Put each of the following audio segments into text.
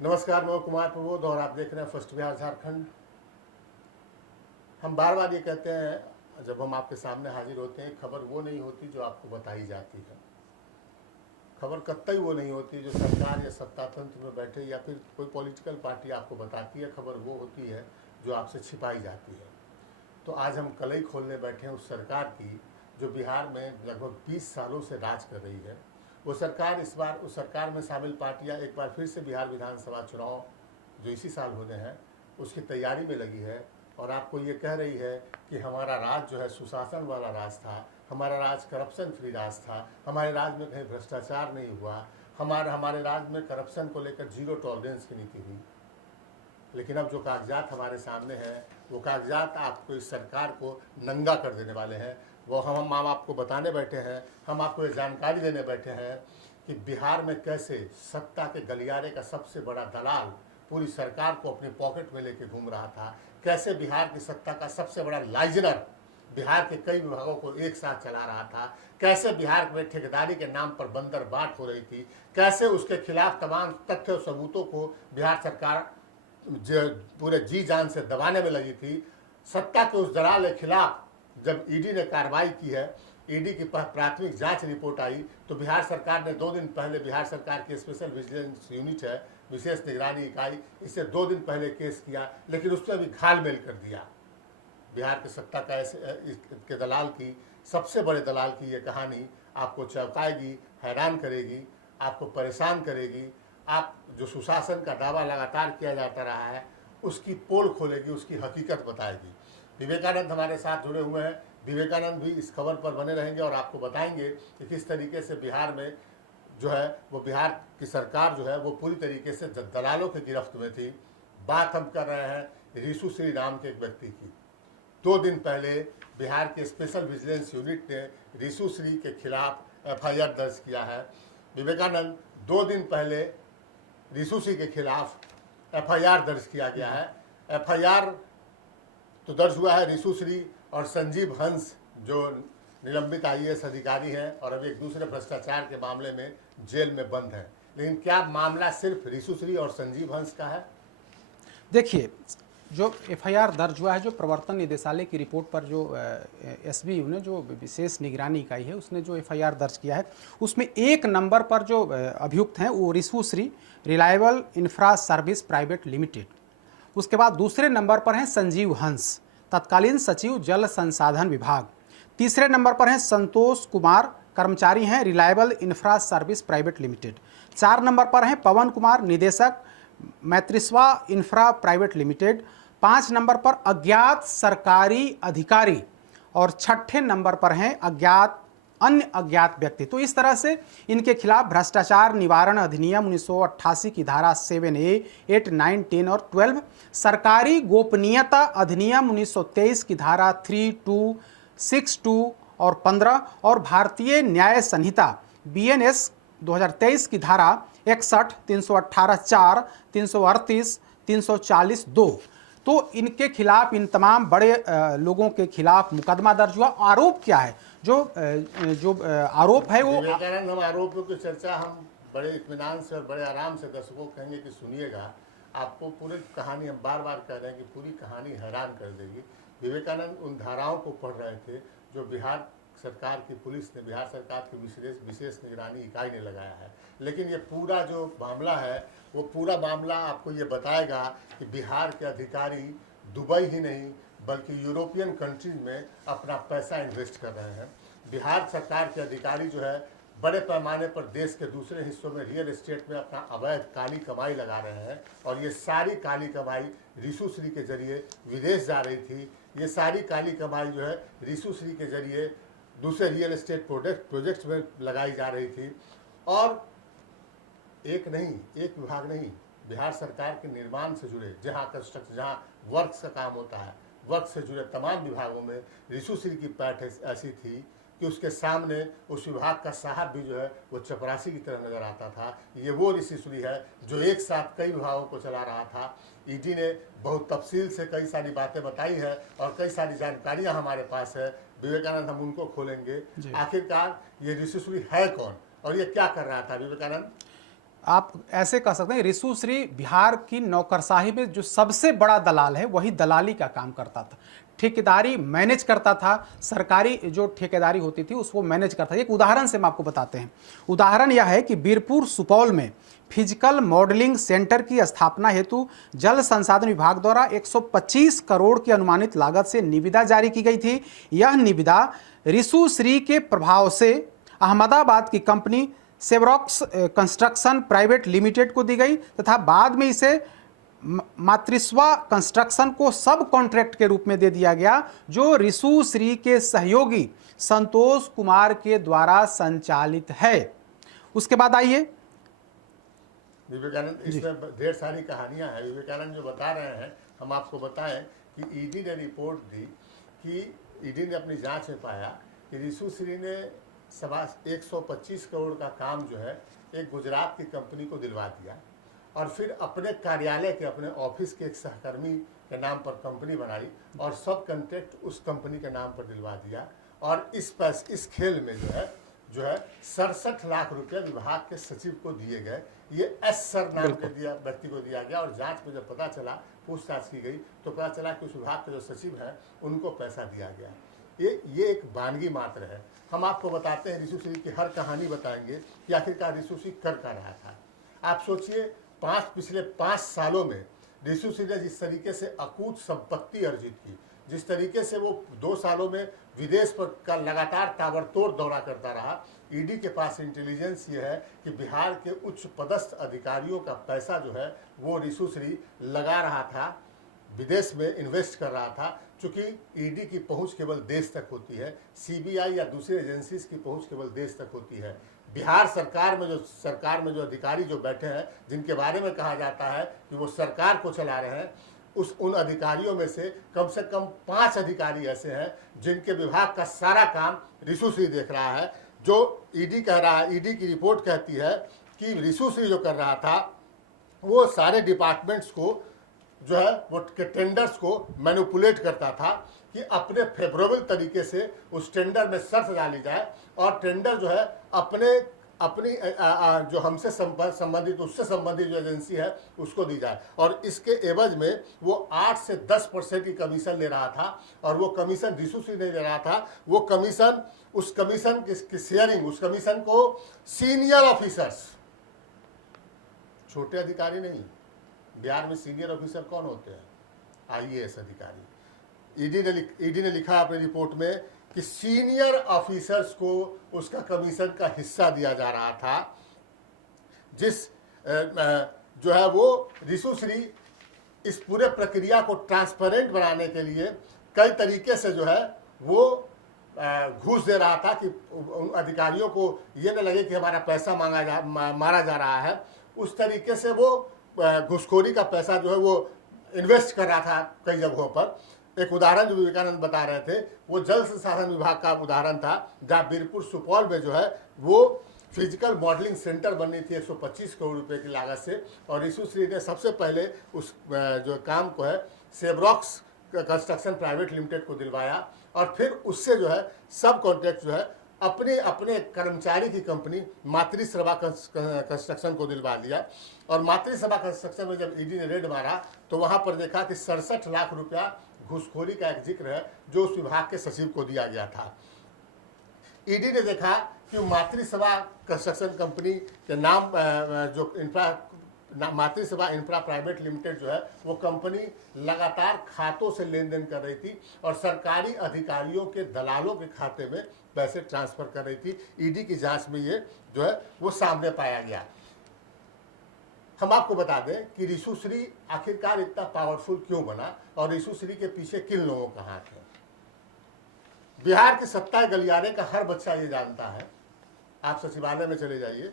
नमस्कार, मैं कुमार प्रबोध और आप देख रहे हैं फर्स्ट बिहार झारखंड। हम बार बार ये कहते हैं जब हम आपके सामने हाजिर होते हैं, खबर वो नहीं होती जो आपको बताई जाती है। खबर कतई वो नहीं होती जो सरकार या सत्ता तंत्र में बैठे या फिर कोई पॉलिटिकल पार्टी आपको बताती है। खबर वो होती है जो आपसे छिपाई जाती है। तो आज हम कलई खोलने बैठे हैं उस सरकार की जो बिहार में लगभग 20 सालों से राज कर रही है। वो सरकार इस बार उस सरकार में शामिल पार्टियां एक बार फिर से बिहार विधानसभा चुनाव जो इसी साल होने हैं उसकी तैयारी में लगी है और आपको ये कह रही है कि हमारा राज जो है सुशासन वाला राज था, हमारा राज करप्शन फ्री राज था, हमारे राज में कहीं भ्रष्टाचार नहीं हुआ, हमारे राज में करप्शन को लेकर जीरो टॉलरेंस की नीति हुई। लेकिन अब जो कागजात हमारे सामने हैं वो कागजात आपको इस सरकार को नंगा कर देने वाले हैं। वो हम आपको बताने बैठे हैं, हम आपको ये जानकारी देने बैठे हैं कि बिहार में कैसे सत्ता के गलियारे का सबसे बड़ा दलाल पूरी सरकार को अपने पॉकेट में लेके घूम रहा था, कैसे बिहार की सत्ता का सबसे बड़ा लाइजनर बिहार के कई विभागों को एक साथ चला रहा था, कैसे बिहार में ठेकेदारी के नाम पर बंदरबाट हो रही थी, कैसे उसके खिलाफ तमाम तथ्य और सबूतों को बिहार सरकार पूरे जी जान से दबाने में लगी थी। सत्ता के उस दलाल के खिलाफ जब ईडी ने कार्रवाई की है, ईडी की प्राथमिक जांच रिपोर्ट आई तो बिहार सरकार ने 2 दिन पहले, बिहार सरकार की स्पेशल विजिलेंस यूनिट है, विशेष निगरानी इकाई, इससे 2 दिन पहले केस किया, लेकिन उसमें भी घालमेल कर दिया। बिहार की सत्ता का के दलाल की, सबसे बड़े दलाल की ये कहानी आपको चौंकाएगी, हैरान करेगी, आपको परेशान करेगी। आप जो सुशासन का दावा लगातार किया जाता रहा है उसकी पोल खोलेगी, उसकी हकीकत बताएगी। विवेकानंद हमारे साथ जुड़े हुए हैं, विवेकानंद भी इस खबर पर बने रहेंगे और आपको बताएंगे कि किस तरीके से बिहार में जो है वो बिहार की सरकार जो है वो पूरी तरीके से दलालों की गिरफ्त में थी। बात हम कर रहे हैं रिशु श्री नाम के एक व्यक्ति की। 2 दिन पहले बिहार के स्पेशल विजिलेंस यूनिट ने रिशु श्री के खिलाफ एफआईआर दर्ज किया है। विवेकानंद 2 दिन पहले रिशु श्री के खिलाफ एफआईआर दर्ज किया गया है। एफआईआर तो दर्ज हुआ है रिशु श्री और संजीव हंस जो निलंबित आईएएस अधिकारी हैं और अभी एक दूसरे भ्रष्टाचार के मामले में जेल में बंद हैं। लेकिन क्या मामला सिर्फ रिशु श्री और संजीव हंस का है? देखिए, जो एफआईआर दर्ज हुआ है, जो प्रवर्तन निदेशालय की रिपोर्ट पर जो एसबीयू ने, जो विशेष निगरानी इकाई है, उसने जो एफआईआर दर्ज किया है उसमें 1 नंबर पर जो अभियुक्त हैं वो Rishu Shri, reliable infra service private limited. उसके बाद दूसरे नंबर पर हैं संजीव हंस, तत्कालीन सचिव जल संसाधन विभाग। तीसरे नंबर पर हैं संतोष कुमार, कर्मचारी हैं reliable infra service private limited. 4 number पर हैं पवन कुमार, निदेशक मैत्रिस्वा इंफ्रा प्राइवेट लिमिटेड। 5 नंबर पर अज्ञात सरकारी अधिकारी और 6ठे नंबर पर हैं अन्य अज्ञात व्यक्ति। तो इस तरह से इनके खिलाफ भ्रष्टाचार निवारण अधिनियम 1988 की धारा 7A, 8, 9, 10 और 12, सरकारी गोपनीयता अधिनियम 1923 की धारा 3, 2, 6, 2 और 15 और भारतीय न्याय संहिता BNS 2023 की धारा 61, 318 4, 338, 340 2। तो इनके खिलाफ, इन तमाम बड़े लोगों के खिलाफ मुकदमा दर्ज हुआ। आरोप क्या है? जो आरोप है वो विवेकानंद, हम आरोपों की चर्चा हम बड़े इत्मीनान से और बड़े आराम से दर्शकों कहेंगे कि सुनिएगा। आपको पूरी कहानी हम बार बार कह रहे हैं कि पूरी कहानी हैरान कर देगी। विवेकानंद उन धाराओं को पढ़ रहे थे जो बिहार सरकार की पुलिस ने, बिहार सरकार की विशेष निगरानी इकाई ने लगाया है। लेकिन ये पूरा जो मामला है वो पूरा मामला आपको ये बताएगा कि बिहार के अधिकारी दुबई ही नहीं बल्कि यूरोपियन कंट्रीज में अपना पैसा इन्वेस्ट कर रहे हैं। बिहार सरकार के अधिकारी जो है बड़े पैमाने पर देश के दूसरे हिस्सों में रियल एस्टेट में अपना अवैध काली कमाई लगा रहे हैं और ये सारी काली कमाई रिशु श्री के जरिए विदेश जा रही थी। ये सारी काली कमाई जो है रिशु श्री के जरिए दूसरे रियल एस्टेट प्रोजेक्ट्स में लगाई जा रही थी। और एक विभाग नहीं, बिहार सरकार के निर्माण से जुड़े, जहाँ कंस्ट्रक्शन, जहाँ वर्क्स का काम होता है, वर्क से जुड़े तमाम विभागों में रिशु श्री की पैठ ऐसी थी कि उसके सामने उस विभाग का साहब भी जो है वो चपरासी की तरह नजर आता था। ये वो रिशु श्री है जो एक साथ कई विभागों को चला रहा था। ईडी ने बहुत तफसील से कई सारी बातें बताई है और कई सारी जानकारियां हमारे पास है। विवेकानंद, हम उनको खोलेंगे। आखिरकार ये रिशु श्री है कौन और ये क्या कर रहा था? विवेकानंद, आप ऐसे कह सकते हैं रिशु श्री बिहार की नौकरशाही में जो सबसे बड़ा दलाल है वही दलाली का काम करता था, ठेकेदारी मैनेज करता था, सरकारी जो ठेकेदारी होती थी उसको मैनेज करता था। एक उदाहरण से हम आपको बताते हैं। उदाहरण यह है कि बीरपुर सुपौल में फिजिकल मॉडलिंग सेंटर की स्थापना हेतु जल संसाधन विभाग द्वारा 125 करोड़ की अनुमानित लागत से निविदा जारी की गई थी। यह निविदा रिशु श्री के प्रभाव से अहमदाबाद की कंपनी सेवरॉक्स कंस्ट्रक्शन प्राइवेट लिमिटेड को दी गई तथा बाद में इसे मातृस्वा कंस्ट्रक्शन को सब कॉन्ट्रैक्ट के रूप में दे दिया गया, जो रिशु श्री के सहयोगी संतोष कुमार के द्वारा संचालित है। उसके बाद आइए विवेकानंद, इसमें ढेर सारी कहानियां हैं। विवेकानंद जो बता रहे हैं, हम आपको बताएं कि ईडी ने रिपोर्ट दी कि ईडी ने अपनी जांच में पाया कि रिशु श्री ने 125 करोड़ का काम जो है एक गुजरात की कंपनी को दिलवा दिया और फिर अपने कार्यालय के, अपने ऑफिस के एक सहकर्मी के नाम पर कंपनी बनाई और सब कॉन्ट्रैक्ट उस कंपनी के नाम पर दिलवा दिया। और इस खेल में जो है 67 लाख रुपए विभाग के सचिव को दिए गए। ये एस सर नाम के व्यक्ति को दिया गया और जांच में जब पता चला, पूछताछ की गई तो पता चला कि उस विभाग के जो सचिव हैं उनको पैसा दिया गया। ये एक वानगी मात्र है। हम आपको बताते हैं, रिशु श्री की हर कहानी बताएंगे कि आखिरकार रिशु श्री कर क्या रहा था। आप सोचिए, पिछले 5 सालों में रिशु श्री ने जिस तरीके से अकूत संपत्ति अर्जित की, जिस तरीके से वो 2 सालों में विदेश पर का लगातार ताबड़तोड़ दौरा करता रहा। ईडी के पास इंटेलिजेंस ये है कि बिहार के उच्च पदस्थ अधिकारियों का पैसा जो है वो रिशु श्री लगा रहा था, विदेश में इन्वेस्ट कर रहा था। चूंकि ईडी की पहुंच केवल देश तक होती है, सीबीआई या दूसरी एजेंसीज की पहुंच केवल देश तक होती है। बिहार सरकार में जो अधिकारी जो बैठे हैं, जिनके बारे में कहा जाता है कि वो सरकार को चला रहे हैं, उन अधिकारियों में से कम 5 अधिकारी ऐसे हैं जिनके विभाग का सारा काम रिशु श्री देख रहा है। जो ईडी कह रहा है, ईडी की रिपोर्ट कहती है कि रिशु श्री जो कर रहा था वो सारे डिपार्टमेंट्स को जो है वो टेंडर्स को मैनिपुलेट करता था कि अपने फेवरेबल तरीके से उस टेंडर में शर्त डाली जाए और टेंडर जो है अपनी जो हमसे संबंधित, उससे संबंधित जो एजेंसी है उसको दी जाए। और इसके एवज में वो 8 से 10% की कमीशन ले रहा था और वो कमीशन रिशु श्री नहीं ले रहा था। वो कमीशन, उस कमीशन की शेयरिंग, उस कमीशन को सीनियर ऑफिसर्स, छोटे अधिकारी नहीं, बिहार में सीनियर ऑफिसर कौन होते हैं? आईएएस अधिकारी। ईडी ने लिखा अपनी रिपोर्ट में कि सीनियर ऑफिसर्स को उसका कमीशन का हिस्सा दिया जा रहा था, जिस जो है वो रिशु श्री इस पूरे प्रक्रिया को ट्रांसपेरेंट बनाने के लिए कई तरीके से जो है वो घूस दे रहा था कि अधिकारियों को ये न लगे कि हमारा पैसा मारा जा रहा है। उस तरीके से वो घूसखोरी का पैसा जो है वो इन्वेस्ट कर रहा था कई जगहों पर। एक उदाहरण जो विवेकानंद बता रहे थे वो जल संसाधन विभाग का उदाहरण था, जहाँ बीरपुर सुपौल में जो है वो फिजिकल मॉडलिंग सेंटर बननी थी 125 करोड़ रुपए की लागत से। और रिशु श्री ने सबसे पहले उस जो काम को है सेवरॉक्स कंस्ट्रक्शन प्राइवेट लिमिटेड को दिलवाया और फिर उससे जो है सब कॉन्ट्रैक्ट जो है अपने कर्मचारी की कंपनी मातृसभा कंस्ट्रक्शन को दिलवा दिया। और मातृसभा कंस्ट्रक्शन में जब ईडी ने रेड मारा तो वहां पर देखा कि 67 लाख रुपया घूसखोरी का एक जिक्र है जो उस विभाग के सचिव को दिया गया था। ईडी ने देखा कि मातृसभा कंस्ट्रक्शन कंपनी के नाम जो मातृसभा इंफ्रा प्राइवेट लिमिटेड जो है वो कंपनी लगातार खातों से लेन देन कर रही थी और सरकारी अधिकारियों के दलालों के खाते में पैसे ट्रांसफर कर रही थी। ईडी की जांच में ये जो है वो सामने पाया गया। हम आपको बता दें कि रिशु श्री आखिरकार इतना पावरफुल क्यों बना और रिशु श्री के पीछे किन लोगों का हाथ है। बिहार के सत्ता गलियारे का हर बच्चा ये जानता है। आप सचिवालय में चले जाइए,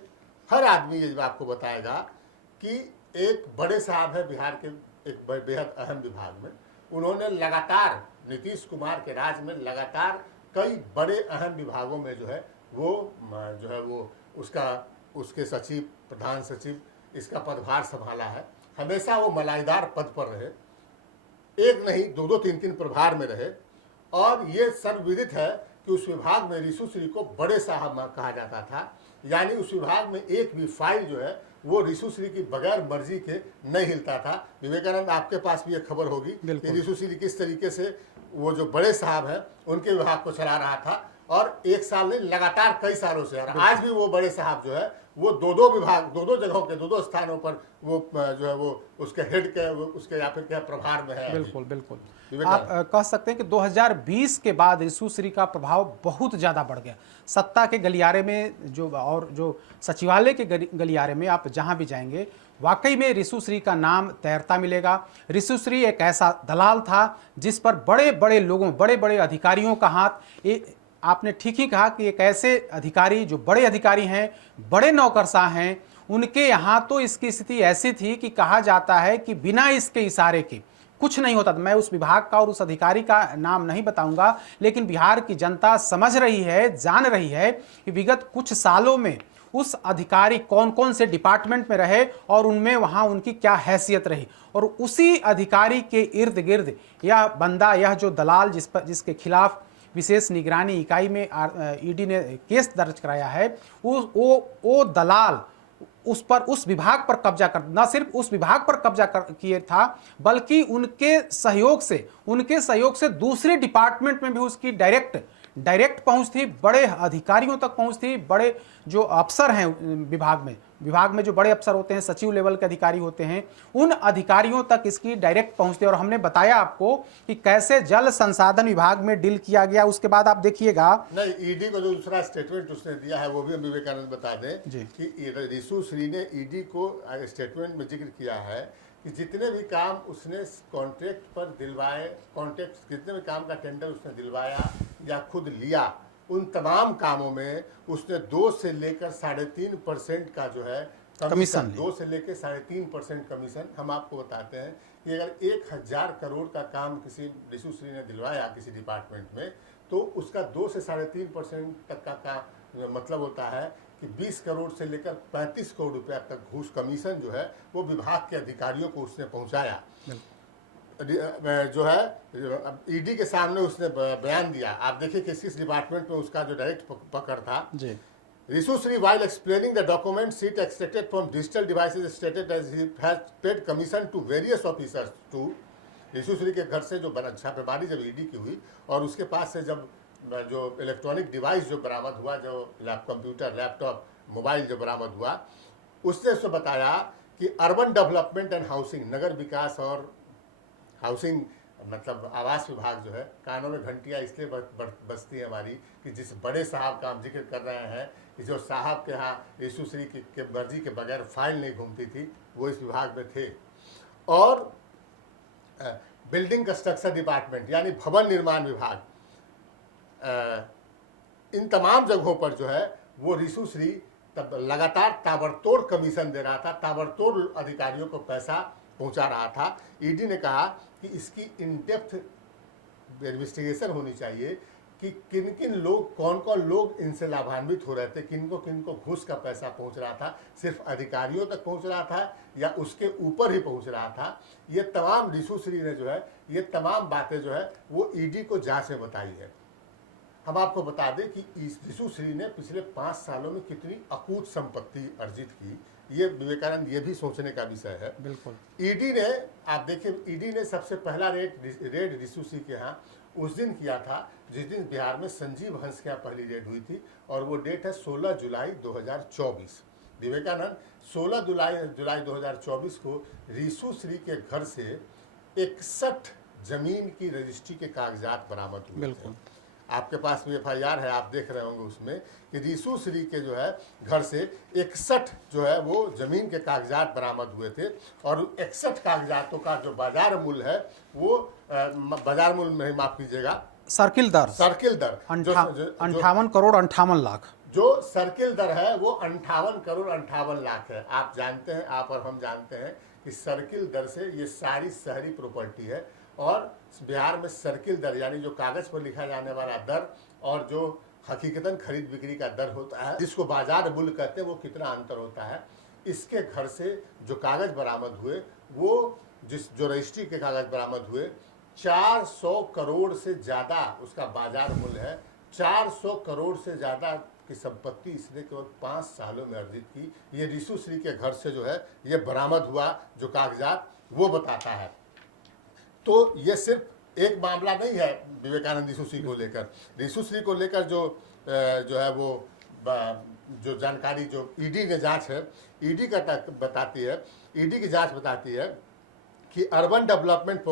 हर आदमी ये आपको बताएगा कि एक बड़े साहब है बिहार के एक बेहद अहम विभाग में, उन्होंने लगातार नीतीश कुमार के राज में लगातार कई बड़े अहम विभागों में जो है वो उसके सचिव, प्रधान सचिव, इसका पदभार संभाला है। हमेशा वो मलाईदार पद पर रहे, एक नहीं 2-2, 3-3 प्रभार में रहे। और ये सर्वविदित है कि उस विभाग में रिशु श्री को बड़े साहब कहा जाता था, यानी उस विभाग में एक भी फाइल जो है वो रिशुश्री की बगैर मर्जी के नहीं हिलता था। विवेकानंद, आपके पास भी ये खबर होगी कि रिशुश्री किस तरीके से वो जो बड़े साहब हैं उनके विभाग को चला रहा था, और एक साल नहीं लगातार कई सालों से। आज भी वो बड़े साहब जो है वो दो विभाग, दो जगहों के, दो स्थानों पर वो जो है वो उसके हेड के, उसके या फिर क्या प्रभार में है। बिल्कुल बिल्कुल। आप कह सकते हैं कि 2020 के बाद रिशुश्री का प्रभाव बहुत ज़्यादा बढ़ गया। सत्ता के गलियारे में जो, और जो सचिवालय के गलियारे में आप जहां भी जाएंगे, वाकई में रिशुश्री का नाम तैरता मिलेगा। रिशुश्री एक ऐसा दलाल था जिस पर बड़े बड़े लोगों, बड़े बड़े अधिकारियों का हाथ, आपने ठीक ही कहा कि एक ऐसे अधिकारी जो बड़े अधिकारी हैं, बड़े नौकरशाह हैं, उनके यहाँ तो इसकी स्थिति ऐसी थी कि कहा जाता है कि बिना इसके इशारे के कुछ नहीं होता था। मैं उस विभाग का और उस अधिकारी का नाम नहीं बताऊंगा, लेकिन बिहार की जनता समझ रही है, जान रही है कि विगत कुछ सालों में उस अधिकारी कौन कौन से डिपार्टमेंट में रहे और उनमें वहाँ उनकी क्या हैसियत रही, और उसी अधिकारी के इर्द गिर्द यह बंदा, यह जो दलाल जिसके खिलाफ विशेष निगरानी इकाई में ईडी ने केस दर्ज कराया है, वो दलाल उस विभाग पर कब्जा कर, न सिर्फ उस विभाग पर कब्जा किए था, बल्कि उनके सहयोग से दूसरे डिपार्टमेंट में भी उसकी डायरेक्ट पहुंच थी, बड़े अधिकारियों तक पहुंच थी। बड़े जो अफसर हैं विभाग में जो बड़े अफसर होते हैं, सचिव लेवल के अधिकारी होते हैं, उन अधिकारियों तक इसकी डायरेक्ट पहुंचती। और हमने बताया आपको कि कैसे जल संसाधन विभाग में डील किया गया। उसके बाद आप देखिएगा, नहीं, ईडी को जो दूसरा स्टेटमेंट उसने दिया है वो भी हम विवेकानंद बता दें कि रिशुश्री ने ईडी को स्टेटमेंट में जिक्र किया है कि जितने भी काम उसने कॉन्ट्रैक्ट पर दिलवाए, जितने भी काम का टेंडर उसने दिलवाया या खुद लिया, उन तमाम कामों में उसने 2 से लेकर 3.5% का जो है कमीशन, 2 से लेकर 3.5% कमीशन। हम आपको बताते हैं कि अगर 1000 करोड़ का काम किसी रिशुश्री ने दिलवाया किसी डिपार्टमेंट में, तो उसका 2 से 3.5% तक का मतलब होता है कि 20 करोड़ से लेकर 35 करोड़ रुपया तक घूस कमीशन जो है वो विभाग के अधिकारियों को उसने पहुंचाया। जो है ईडी के सामने उसने बयान दिया। आप देखिए किस डिपार्टमेंट में उसका जो डायरेक्ट पकड़ था। Rishushree while explaining the document sheet extracted from digital devices stated as he has paid commission to various officers to Rishushree के घर से जो छापेमारी जब ईडी की हुई और उसके पास से जब जो इलेक्ट्रॉनिक डिवाइस जो बरामद हुआ, जो कंप्यूटर, लैपटॉप, मोबाइल जो बरामद हुआ, उसने उसको बताया कि अर्बन डेवलपमेंट एंड हाउसिंग, नगर विकास और हाउसिंग मतलब आवास विभाग जो है, कानों में घंटियाँ इसलिए बजती है हमारी कि जिस बड़े साहब का हम जिक्र कर रहे हैं कि जो साहब के यहाँ रिशुश्री के मर्जी के बगैर फाइल नहीं घूमती थी, वो इस विभाग में थे। और बिल्डिंग कंस्ट्रक्शन डिपार्टमेंट यानी भवन निर्माण विभाग, इन तमाम जगहों पर जो है वो रिशुश्री तब लगातार ताबड़तोड़ कमीशन दे रहा था, ताबड़तोड़ अधिकारियों को पैसा पहुंचा रहा था। ईडी ने कहा कि इसकी इन डेप्थ इन्वेस्टिगेशन होनी चाहिए कि किन किन लोग, कौन कौन लोग इनसे लाभान्वित हो रहे थे, किनको घूस का पैसा पहुंच रहा था, सिर्फ अधिकारियों तक पहुंच रहा था या उसके ऊपर ही पहुंच रहा था। ये तमाम रिशुश्री ने जो है ये तमाम बातें जो है वो ईडी को जांच में बताई है। हम आपको बता दें कि रिशुश्री ने पिछले 5 सालों में कितनी अकूत संपत्ति अर्जित की, ये विवेकानंद ये भी सोचने का विषय है। बिल्कुल। ईडी ने, आप देखिए, ईडी ने सबसे पहला रेड रिशुश्री के यहाँ उस दिन किया था जिस दिन बिहार में संजीव हंस के यहाँ पहली रेड हुई थी, और वो डेट है 16 जुलाई 2024। विवेकानंद 16 जुलाई 2024 को रिशुश्री के घर से 61 जमीन की रजिस्ट्री के कागजात बरामद हुए। बिल्कुल, आपके पास भी FIR है, आप देख रहे होंगे उसमें कि रिशुश्री के जो है घर से 61 जो है वो जमीन के कागजात बरामद हुए थे, और 61 कागजातों का जो बाजार मूल्य है वो बाजार मूल्य में, माफ कीजिएगा, सर्किल दर 58 करोड़ 58 लाख, जो सर्किल दर है वो 58 करोड़ 58 लाख है। आप जानते हैं, आप और हम जानते हैं कि सर्किल दर से ये सारी शहरी प्रॉपर्टी है, और बिहार में सर्किल दर यानी जो कागज पर लिखा जाने वाला दर और जो हकीकतन खरीद बिक्री का दर होता है, जिसको बाजार मूल्य कहते हैं, वो कितना अंतर होता है। इसके घर से जो कागज बरामद हुए, वो जो रजिस्ट्री के कागज बरामद हुए, 400 करोड़ से ज़्यादा उसका बाजार मूल्य है। 400 करोड़ से ज़्यादा की संपत्ति इसने केवल 5 सालों में अर्जित की। ये रिशु श्री के घर से जो है ये बरामद हुआ जो कागजात, वो बताता है। तो ये सिर्फ एक मामला नहीं है विवेकानंद रिशु श्री को लेकर। रिशु श्री को लेकर जो है वो जो जानकारी जो ईडी ने जांच है, ईडी का बताती है, ईडी की जांच बताती है कि अर्बन डेवलपमेंट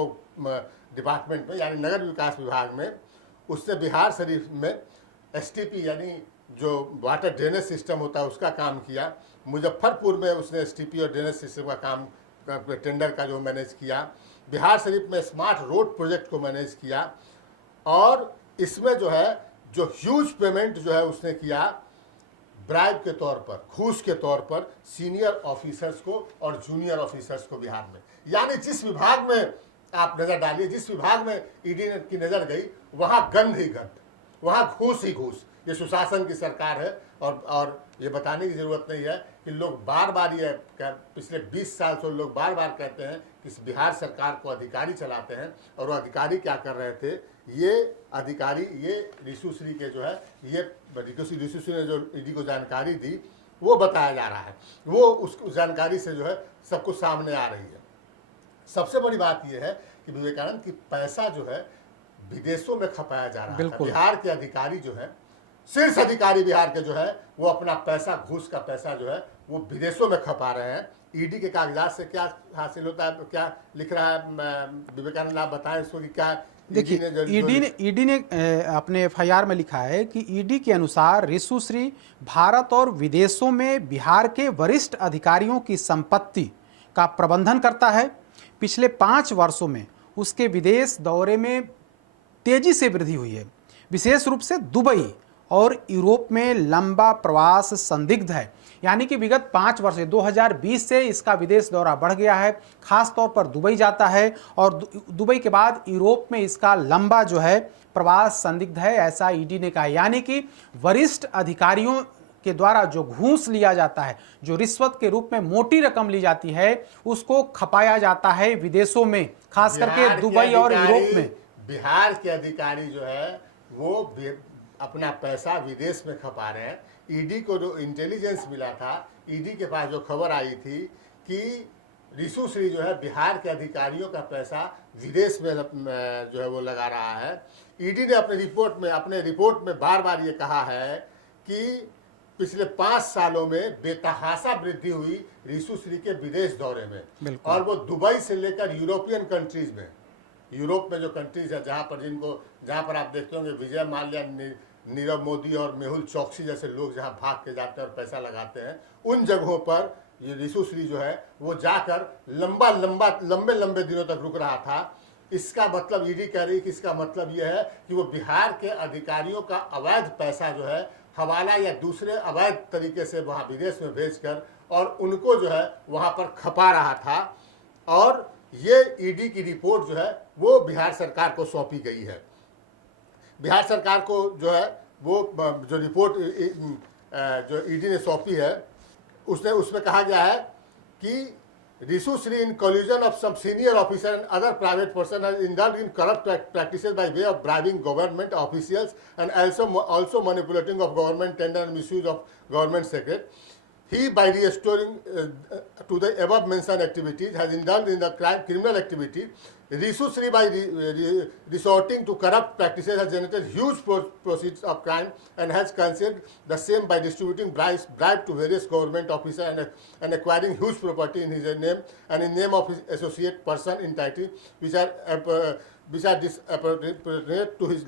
डिपार्टमेंट में यानी नगर विकास विभाग में उसने बिहार शरीफ में एसटीपी यानी जो वाटर ड्रेनेज सिस्टम होता है उसका काम किया। मुजफ्फरपुर में उसने एसटीपी और ड्रेनेज सिस्टम का काम टेंडर का जो मैनेज किया। बिहार शरीफ में स्मार्ट रोड प्रोजेक्ट को मैनेज किया। और इसमें जो है जो ह्यूज पेमेंट जो है उसने किया ब्राइब के तौर पर, घूस के तौर पर सीनियर ऑफिसर्स को और जूनियर ऑफिसर्स को बिहार में। यानी जिस विभाग में आप नजर डालिए, जिस विभाग में ईडी की नजर गई वहां गंध ही गंध, वहां घूस ही घूस। ये सुशासन की सरकार है। और ये बताने की जरूरत नहीं है कि लोग बार बार ये पिछले 20 साल से लोग बार बार कहते हैं कि इस बिहार सरकार को अधिकारी चलाते हैं। और वो अधिकारी क्या कर रहे थे, ये अधिकारी ये रिशु श्री के जो है ये रिशु श्री ने जो ईडी को जानकारी दी वो बताया जा रहा है, वो उस जानकारी से जो है सब कुछ सामने आ रही है। सबसे बड़ी बात यह है कि विवेकानंद की पैसा जो है विदेशों में खपाया जा रहा है। बिहार के अधिकारी जो है, शीर्ष अधिकारी बिहार के जो है वो अपना पैसा, घूस का पैसा जो है वो विदेशों में खपा रहे हैं। ईडी के कागजात से क्या हासिल होता है, क्या लिख रहा है विवेकानंद, आप बताएं इसको कि क्या। देखिए ईडी ने अपने एफआईआर में लिखा है कि ईडी के अनुसार रिशु श्री भारत और विदेशों में बिहार के वरिष्ठ अधिकारियों की संपत्ति का प्रबंधन करता है। पिछले 5 वर्षों में उसके विदेश दौरे में तेजी से वृद्धि हुई है। विशेष रूप से दुबई और यूरोप में लंबा प्रवास संदिग्ध है। यानी कि विगत 5 वर्ष 2020 से इसका विदेश दौरा बढ़ गया है। खास तौर पर दुबई जाता है और दुबई के बाद यूरोप में इसका लंबा जो है प्रवास संदिग्ध है, ऐसा ईडी ने कहा। यानी कि वरिष्ठ अधिकारियों के द्वारा जो घूस लिया जाता है, जो रिश्वत के रूप में मोटी रकम ली जाती है, उसको खपाया जाता है विदेशों में, खास करके दुबई और यूरोप में। बिहार के अधिकारी जो है वो अपना पैसा विदेश में खपा रहे हैं। ईडी को जो इंटेलिजेंस मिला था, ईडी के पास जो खबर आई थी कि रिशु श्री जो है बिहार के अधिकारियों का पैसा विदेश में जो है वो लगा रहा है। ईडी ने अपने रिपोर्ट में बार बार ये कहा है कि पिछले 5 सालों में बेतहाशा वृद्धि हुई रिशु श्री के विदेश दौरे में। और वो दुबई से लेकर यूरोपियन कंट्रीज में, यूरोप में जो कंट्रीज है जहाँ पर आप देखते होंगे विजय माल्या, नीरव मोदी और मेहुल चौकसी जैसे लोग जहाँ भाग के जाते हैं और पैसा लगाते हैं, उन जगहों पर ये रिशु श्री जो है वो जाकर लंबे दिनों तक रुक रहा था। इसका मतलब ईडी कह रही कि इसका मतलब यह है कि वो बिहार के अधिकारियों का अवैध पैसा जो है हवाला या दूसरे अवैध तरीके से वहाँ विदेश में भेजकर और उनको जो है वहाँ पर खपा रहा था। और ये ईडी की रिपोर्ट जो है वो बिहार सरकार को सौंपी गई है। बिहार सरकार को जो है वो जो रिपोर्ट जो ईडी ने सौंपी है उसमें कहा गया है कि Rishu Shri in collusion of some senior officer and other private person has indulged in corrupt practices by way of bribing government officials and also manipulating of government tender and misuse of government secret. He, by restoring to the above mentioned activities, has indulged in the criminal activity. Risu Sri, by resorting to corrupt practices, has generated huge proceeds of crime and has concealed the same by distributing bribes to various government officers and acquiring huge property in his name and in name of his associate person in title, which are disproportionate to his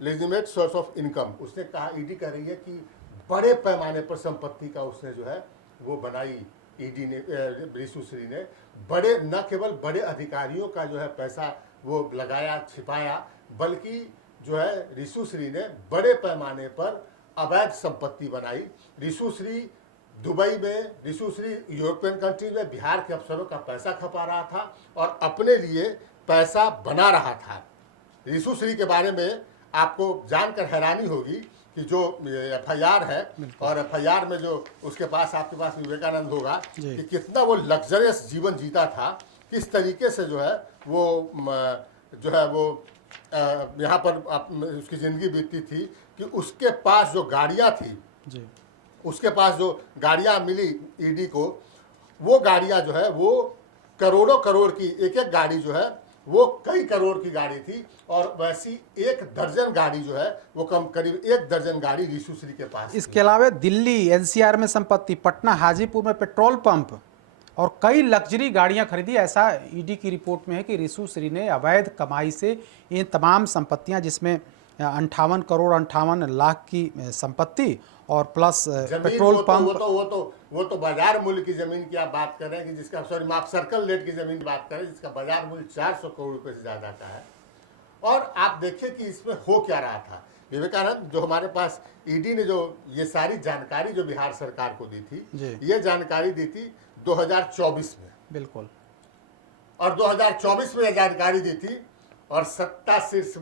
legitimate source of income. उसने कहा, ED कह रही है कि बड़े पैमाने पर संपत्ति का उसने जो है वो बनाई ईडी ने, रिशु श्री ने। बड़े न केवल बड़े अधिकारियों का जो है पैसा वो लगाया, छिपाया, बल्कि जो है रिशु श्री ने बड़े पैमाने पर अवैध संपत्ति बनाई। रिशु श्री दुबई में, रिशु श्री यूरोपियन कंट्रीज में बिहार के अफसरों का पैसा खपा रहा था और अपने लिए पैसा बना रहा था। रिशु श्री के बारे में आपको जानकर हैरानी होगी कि जो एफआईआर है और एफआईआर में जो उसके पास आपके पास विवेकानंद होगा कि कितना वो लग्जरियस जीवन जीता था, किस तरीके से जो है वो यहाँ पर उसकी ज़िंदगी बीतती थी कि उसके पास जो गाड़ियाँ थी जी उसके पास जो गाड़ियां मिली ईडी को, वो गाड़ियां जो है वो करोड़ों करोड़ की, एक एक गाड़ी जो है वो कई करोड़ की गाड़ी थी। और वैसी 1 दर्जन गाड़ी जो है वो करीब 1 दर्जन गाड़ी रिशु श्री के पास इसके अलावा दिल्ली एनसीआर में संपत्ति, पटना हाजीपुर में पेट्रोल पंप और कई लग्जरी गाड़ियां खरीदी। ऐसा ईडी की रिपोर्ट में है कि रिशु श्री ने अवैध कमाई से ये तमाम संपत्तियां, जिसमें 58 करोड़ 58 लाख की संपत्ति और प्लस पेट्रोल पंप। वो तो बाजार मूल्य की जमीन की आप बात कर रहे हैं कि जिसका, सॉरी माफ, सर्कल रेट की जमीन की बात कर रहे हैं जिसका बाजार मूल्य 400 करोड़ रुपए से ज्यादा का है। और आप देखिए कि इसमें हो क्या रहा था। विवेकानंद, जो हमारे पास ईडी ने जो ये सारी जानकारी जो बिहार सरकार को दी थी, ये जानकारी दी थी 2024 में, बिल्कुल, और 2024 में ये जानकारी दी थी। और सत्ता शीर्ष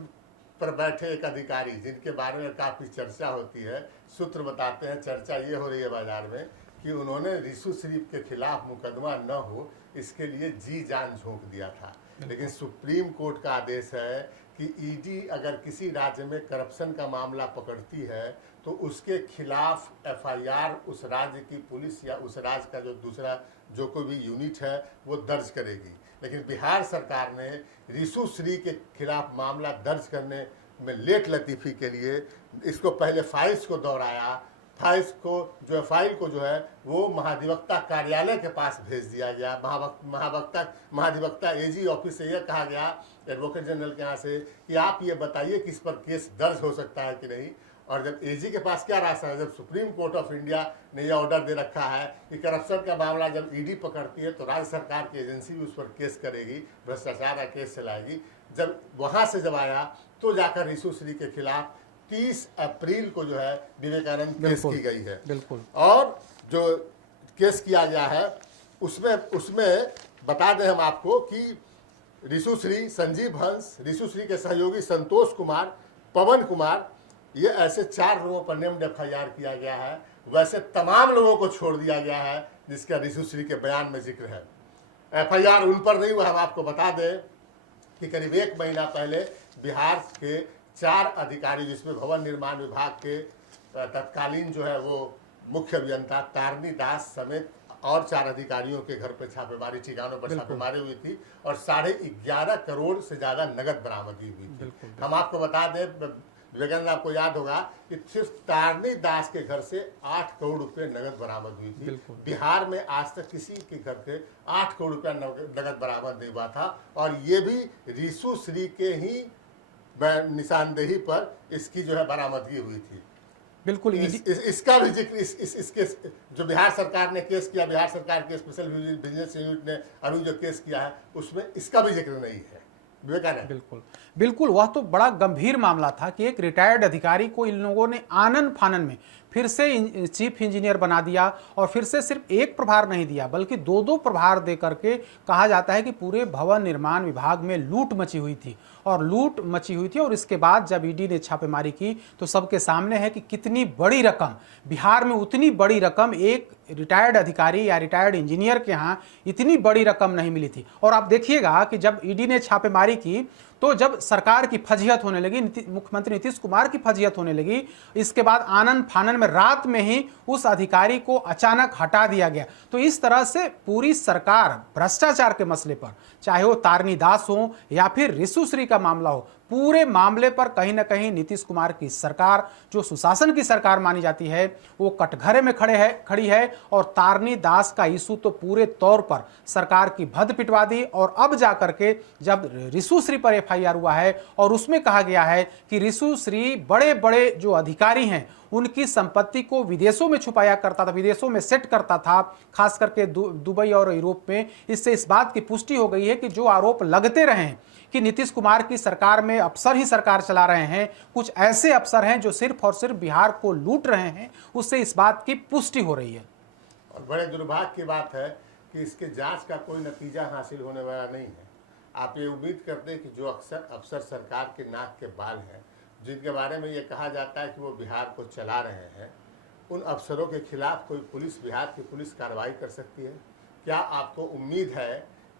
पर बैठे एक अधिकारी जिनके बारे में काफी चर्चा होती है, सूत्र बताते हैं, चर्चा ये हो रही है बाजार में कि उन्होंने रिशु श्री के खिलाफ मुकदमा न हो इसके लिए जी जान झोंक दिया था। लेकिन सुप्रीम कोर्ट का आदेश है कि ईडी अगर किसी राज्य में करप्शन का मामला पकड़ती है तो उसके खिलाफ एफआईआर उस राज्य की पुलिस या उस राज्य का जो दूसरा जो कोई भी यूनिट है वो दर्ज करेगी। लेकिन बिहार सरकार ने रिशु श्री के खिलाफ मामला दर्ज करने में लेट लतीफ़ी के लिए इसको पहले फाइल्स को दोहराया, फाइल्स को फाइल को जो है वो महाधिवक्ता कार्यालय के पास भेज दिया गया। महाधिवक्ता एजी ऑफिस से यह कहा गया, एडवोकेट जनरल के यहाँ से, कि आप ये बताइए कि इस पर केस दर्ज हो सकता है कि नहीं। और जब एजी के पास क्या रास्ता है, जब सुप्रीम कोर्ट ऑफ इंडिया ने यह ऑर्डर दे रखा है कि करप्शन का मामला जब ईडी पकड़ती है तो राज्य सरकार की एजेंसी भी उस पर केस करेगी, भ्रष्टाचार का केस चलाएगी। जब वहां से जब आया तो जाकर रिशु श्री के खिलाफ 30 अप्रैल को जो है विवेकानंद केस की गई है। बिल्कुल। और जो केस किया गया है उसमें बता दें हम आपको कि रिशु श्री, संजीव हंस, रिशु श्री के सहयोगी संतोष कुमार, पवन कुमार, ये ऐसे 4 लोगों पर नेम्ड एफआईआर किया गया है। वैसे तमाम लोगों को छोड़ दिया गया है जिसका रिशु श्री के बयान में जिक्र है। एफआईआर उन पर नहीं हुआ। हम आपको बता दें कि करीब 1 महीना पहले बिहार के 4 अधिकारी, जिसमें भवन निर्माण विभाग के तत्कालीन जो है वो मुख्य अभियंता तारनी दास समेत और 4 अधिकारियों के घर पर छापेमारी, ठिकानों पर छापेमारी हुई थी और 11.5 करोड़ से ज्यादा नगद बरामदगी हुई थी। हम आपको बता दें, विवेकानंद, आपको याद होगा कि सिर्फ तारनी दास के घर से 8 करोड़ रुपए नगद बरामद हुई थी। बिहार में आज तक किसी के घर से 8 करोड़ रुपया नगद बरामद नहीं हुआ था। और ये भी रिशु श्री के ही निशानदेही पर इसकी जो है बरामदगी हुई थी। बिल्कुल। इसका भी जिक्र इसके जो बिहार सरकार ने केस किया, बिहार सरकार के स्पेशल बिजनेस यूनिट ने अभी जो केस किया है उसमें इसका भी जिक्र नहीं है। बिल्कुल बिल्कुल, वह तो बड़ा गंभीर मामला था कि एक रिटायर्ड अधिकारी को इन लोगों ने आनन फानन में फिर से चीफ इंजीनियर बना दिया और फिर से सिर्फ 1 प्रभार नहीं दिया बल्कि 2-2 प्रभार दे करके कहा जाता है कि पूरे भवन निर्माण विभाग में लूट मची हुई थी और इसके बाद जब ईडी ने छापेमारी की तो सबके सामने है कि कितनी बड़ी रकम, बिहार में उतनी बड़ी रकम एक रिटायर्ड अधिकारी या रिटायर्ड इंजीनियर के यहाँ इतनी बड़ी रकम नहीं मिली थी। और आप देखिएगा कि जब ईडी ने छापेमारी की तो जब सरकार की फजीहत होने लगी, मुख्यमंत्री नीतीश कुमार की फजीहत होने लगी, इसके बाद आनन फानन में रात में ही उस अधिकारी को अचानक हटा दिया गया। तो इस तरह से पूरी सरकार भ्रष्टाचार के मसले पर, चाहे वो तारनी दास हो या फिर रिशु श्री का मामला हो, पूरे मामले पर कहीं ना कहीं नीतीश कुमार की सरकार, जो सुशासन की सरकार मानी जाती है, वो कटघरे में खड़ी है। और तारनी दास का इशू तो पूरे तौर पर सरकार की भद पिटवा दी। और अब जाकर के जब रिशु श्री पर एफआईआर हुआ है और उसमें कहा गया है कि रिशु श्री बड़े बड़े जो अधिकारी हैं उनकी संपत्ति को विदेशों में छुपाया करता था, विदेशों में सेट करता था, खास करके दुबई और यूरोप में। इससे इस बात की पुष्टि हो गई है कि जो आरोप लगते रहे हैं कि नीतीश कुमार की सरकार में अफसर ही सरकार चला रहे हैं, कुछ ऐसे अफसर हैं जो सिर्फ और सिर्फ बिहार को लूट रहे हैं, उससे इस बात की पुष्टि हो रही है। और बड़े दुर्भाग्य की बात है कि इसके जांच का कोई नतीजा हासिल होने वाला नहीं है। आप ये उम्मीद करते हैं कि जो अफसर सरकार के नाक के बाल हैं, जिनके बारे में ये कहा जाता है कि वो बिहार को चला रहे हैं, उन अफसरों के खिलाफ कोई पुलिस, बिहार की पुलिस कार्रवाई कर सकती है? क्या आपको उम्मीद है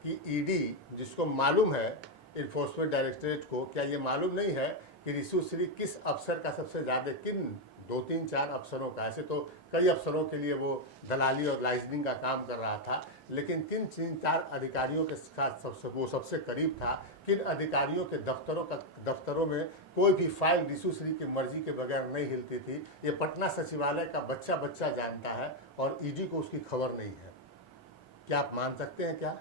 कि ईडी, जिसको मालूम है, इन्फोर्समेंट डायरेक्टरेट को क्या ये मालूम नहीं है कि रिशु श्री किस अफसर का सबसे ज़्यादा, किन 2-3-4 अफसरों का, ऐसे तो कई अफसरों के लिए वो दलाली और लाइजनिंग का काम कर रहा था, लेकिन किन 3-4 अधिकारियों के साथ सबसे करीब था, किन अधिकारियों के दफ्तरों में कोई भी फाइल रिशु श्री की मर्जी के बगैर नहीं हिलती थी, ये पटना सचिवालय का बच्चा जानता है और ईडी को उसकी खबर नहीं है। क्या आप मान सकते हैं क्या?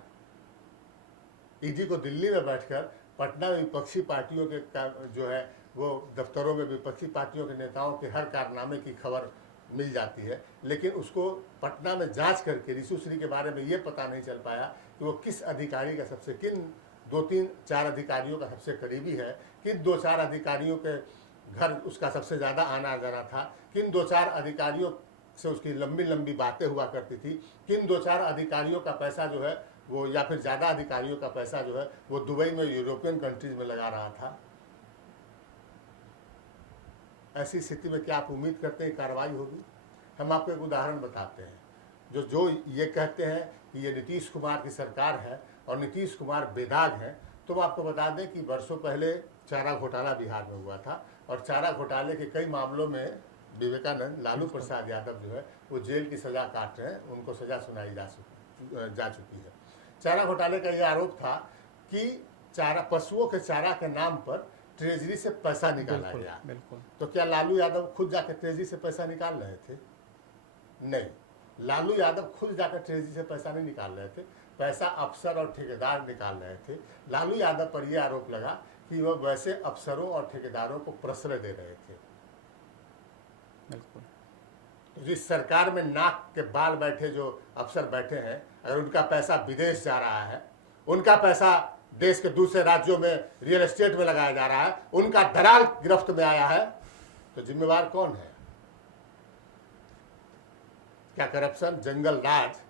ईडी को दिल्ली में बैठकर पटना में विपक्षी पार्टियों के जो है वो दफ्तरों में विपक्षी पार्टियों के नेताओं के हर कारनामे की खबर मिल जाती है, लेकिन उसको पटना में जांच करके रिशु श्री के बारे में ये पता नहीं चल पाया कि वो किस अधिकारी का किन 2-3-4 अधिकारियों का सबसे करीबी है, किन 2-4 अधिकारियों के घर उसका सबसे ज़्यादा आना जाना था, किन 2-4 अधिकारियों से उसकी लंबी बातें हुआ करती थी, किन 2-4 अधिकारियों का पैसा जो है वो, या फिर ज़्यादा अधिकारियों का पैसा जो है वो दुबई में यूरोपियन कंट्रीज में लगा रहा था। ऐसी स्थिति में क्या आप उम्मीद करते हैं कार्रवाई होगी? हम आपको एक उदाहरण बताते हैं। जो ये कहते हैं कि ये नीतीश कुमार की सरकार है और नीतीश कुमार बेदाग हैं, तो हम आपको बता दें कि वर्षों पहले चारा घोटाला बिहार में हुआ था और चारा घोटाले के कई मामलों में विवेकानंद लालू प्रसाद यादव जो है वो जेल की सज़ा काट रहे हैं, उनको सज़ा सुनाई जा चुकी है। चारा घोटाले का यह आरोप था कि पशुओं के चारा के नाम पर ट्रेजरी से पैसा निकाला गया। तो क्या लालू यादव खुद जाकर ट्रेजरी से पैसा निकाल रहे थे? नहीं, लालू यादव खुद जाकर ट्रेजरी से पैसा नहीं निकाल रहे थे, पैसा अफसर और ठेकेदार निकाल रहे थे। लालू यादव पर यह आरोप लगा कि वह वैसे अफसरों और ठेकेदारों को प्रश्रय दे रहे थे। जिस सरकार में नाक के बाल बैठे जो अफसर बैठे हैं, अगर उनका पैसा विदेश जा रहा है, उनका पैसा देश के दूसरे राज्यों में रियल एस्टेट में लगाया जा रहा है, उनका दलाल गिरफ्त में आया है, तो जिम्मेवार कौन है? क्या करप्शन जंगल राज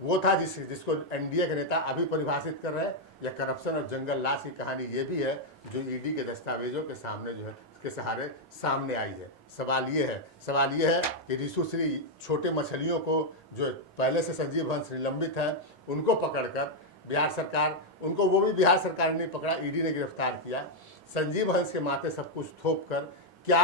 वो था जिसको एनडीए के नेता अभी परिभाषित कर रहे हैं, या करप्शन और जंगल राज की कहानी ये भी है जो ईडी के दस्तावेजों के सामने जो है के सहारे सामने आई है? सवाल ये है कि रिशु श्री छोटे मछलियों को जो पहले से संजीव हंस निलंबित है उनको पकड़कर बिहार सरकार, उनको वो भी बिहार सरकार ने नहीं पकड़ा, ईडी ने गिरफ्तार किया। संजीव हंस के माथे सब कुछ थोप कर क्या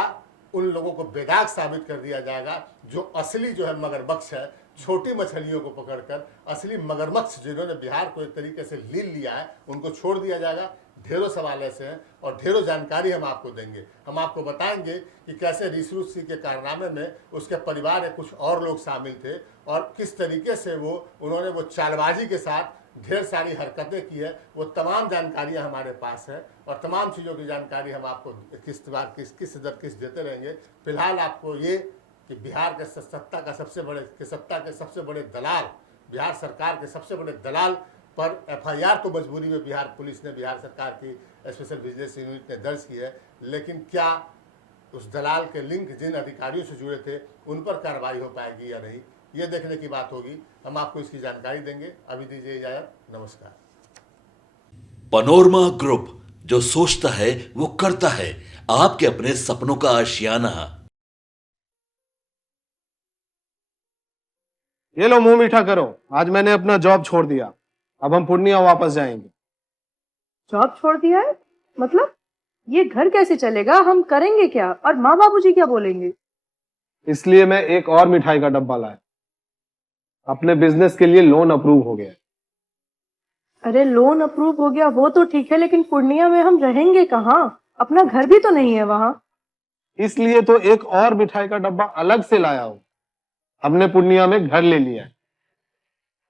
उन लोगों को बेदाग साबित कर दिया जाएगा जो असली जो है मगरमच्छ है, छोटी मछलियों को पकड़कर असली मगरमच्छ जिन्होंने बिहार को एक तरीके से लील लिया है उनको छोड़ दिया जाएगा? ढेरों सवाल ऐसे हैं और ढेरों जानकारी हम आपको देंगे। हम आपको बताएंगे कि कैसे रिशु श्री के कारनामे में उसके परिवार में कुछ और लोग शामिल थे और किस तरीके से उन्होंने वो चालबाजी के साथ ढेर सारी हरकतें की है। वो तमाम जानकारियां हमारे पास है और तमाम चीज़ों की जानकारी हम आपको किस देते रहेंगे। फिलहाल आपको ये कि बिहार के सत्ता के सबसे बड़े दलाल, बिहार सरकार के सबसे बड़े दलाल पर एफआईआर तो मजबूरी में बिहार पुलिस ने, बिहार सरकार की स्पेशल विजिलेंस यूनिट ने दर्ज की है, लेकिन क्या उस दलाल के लिंक जिन अधिकारियों से जुड़े थे उन पर कार्रवाई हो पाएगी या नहीं, ये देखने की बात होगी। हम आपको इसकी जानकारी देंगे। अभी दीजिए इजाजत, नमस्कार। पैनोरमा ग्रुप, जो सोचता है वो करता है, आपके अपने सपनों का आशियाना। ये लो मुंह मीठा करो, आज मैंने अपना जॉब छोड़ दिया, अब हम पूर्णिया वापस जाएंगे। जॉब छोड़ दिया है? मतलब ये घर कैसे चलेगा? हम करेंगे क्या? और माँ बाबूजी क्या बोलेंगे? इसलिए मैं एक और मिठाई का डब्बा लाया। अपने बिजनेस के लिए लोन अप्रूव हो गया। अरे लोन अप्रूव हो गया वो तो ठीक है, लेकिन पूर्णिया में हम रहेंगे कहाँ? अपना घर भी तो नहीं है वहाँ। इसलिए तो एक और मिठाई का डब्बा अलग से लाया हूँ। हमने पूर्णिया में घर ले लिया है,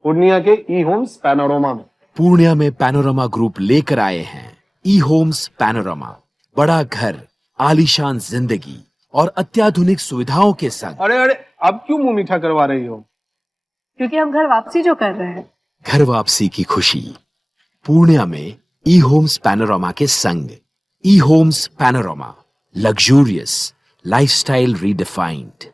पूर्णिया के ई होम्स पैनोरमा में। पूर्णिया में पैनोरमा ग्रुप लेकर आए हैं ई होम्स पैनोरमा। बड़ा घर, आलीशान जिंदगी और अत्याधुनिक सुविधाओं के संग। अरे अब क्यों मुंह मीठा करवा रही हो? क्योंकि हम घर वापसी जो कर रहे हैं। घर वापसी की खुशी पूर्णिया में ई होम्स पैनोरमा के संग। ई homes panorama, luxurious lifestyle redefined.